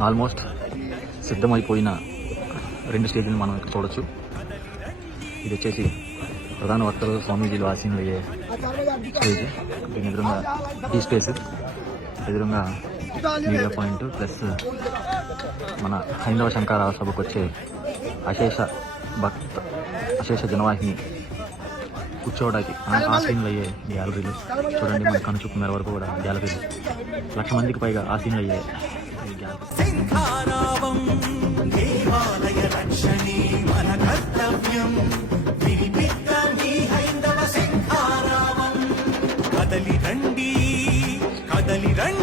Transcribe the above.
Almost సిద్ధమైపోయిన రెండు స్టేజ్లు మనం ఇక్కడ చూడొచ్చు. ఇది వచ్చేసి ప్రధాన వక్తలు స్వామీజీలు ఆసీనులు అయ్యే స్టేజ్. దీని ఎదురుగా ఈ స్పేస్. ఎదురుగా మీడియా పాయింట్ ప్లస్ మన హైందవ శంకర సభకు వచ్చే అశేష భక్త అశేష జనవాహిని కూర్చోవడానికి ఆ- ఆసీనులు అయ్యే గ్యాలరీలు. చూడండి మన కనుచూపు మేర వరకు కూడా గ్యాలరీలు. లక్ష మందికి పైగా ఆసీనులు అయ్యే ఈ దేవాలయ రక్షణే మన కర్తవ్యం. హైందవ కదలి రండి కదలి రండి.